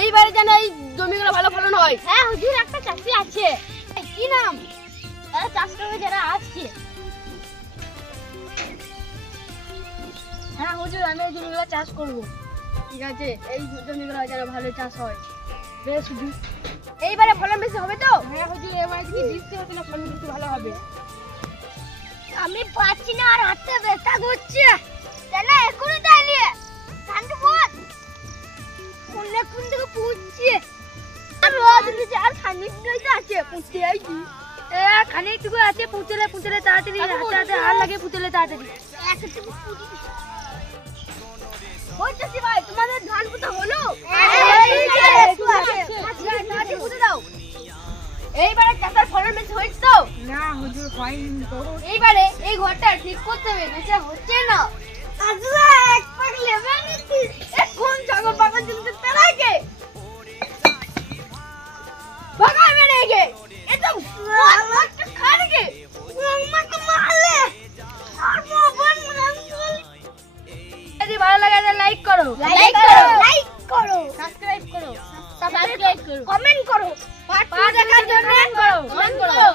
এইবারে যেন এই জমিগুলো ভালো ফলন হয়। হ্যাঁ হুজুর, একটা চাষি আছে। কি নাম? চাষ করবে যারা আসছে। হ্যাঁ হুজুর, আমি এই জমিগুলো চাষ করব। ঠিক আছে, এই জমিগুলো যেন ভালো চাষ হয়। বেশ হুজুর, এইবারে ফলন বেশি হবে তো? হ্যাঁ হুজুর, এবারে যদি বৃষ্টি হচ্ছে না, ফলন বেশি ভালো হবে। আমি পাচ্ছি না, আর হাতে ব্যথা করছে। তাহলে এখনই তাইলে ঠান্ডা বল অনেক কোন থেকে পুঁতছে। আর রোদ দিচ্ছে, আর খানিকটাই আছে পুঁততে আইছি। খানিকটুকু আছে, পুঁতলে তাড়াতাড়ি হাতে হাত লাগে, পুঁতলে তাড়াতাড়ি। একটুকু পুঁতি হচ্ছে ভাই, তোমাদের ধান পোতা হলো? এইবারে চাষের ফলন বেশি হয়েছে তো? না হুজুর, হয়নি তো। এইবারে এই ঘরটা ঠিক করতে হবে, বেঁচে হচ্ছে না। আজরা এক পাক লেবে নিচ্ছি। এখন ছাগল পাগল জিনিস তেলাকে ভাগা মেরে গে এটা আমাকে খাড়ে গে আমাকে মারলে আর মোবাইল মারল। যদি ভালো লাগে তাহলে লাইক করো, লাইক করো, লাইক করো, সাবস্ক্রাইব করো, সাবস্ক্রাইব করো, কমেন্ট করো। পার্ট 2 দেখার জন্য কমেন্ট করো।